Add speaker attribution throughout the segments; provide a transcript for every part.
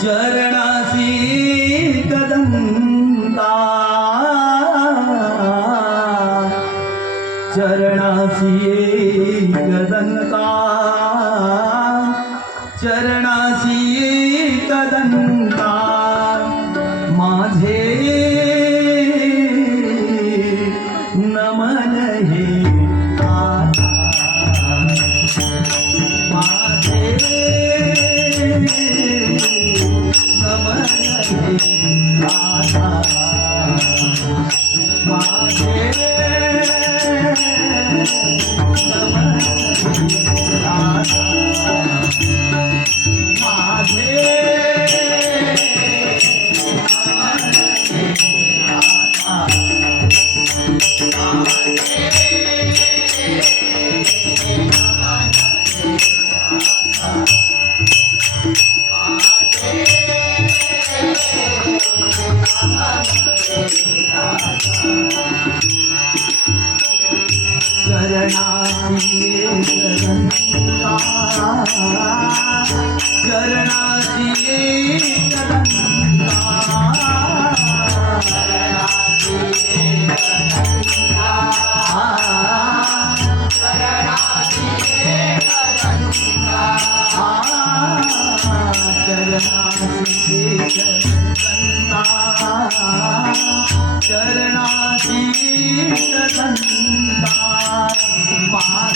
Speaker 1: चरणासी कदंता चरणासी Thank you. चरणारिये चरंता चरणारिये चरणारिये चरंता चरणारिये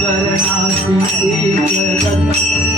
Speaker 1: शरणागति जगत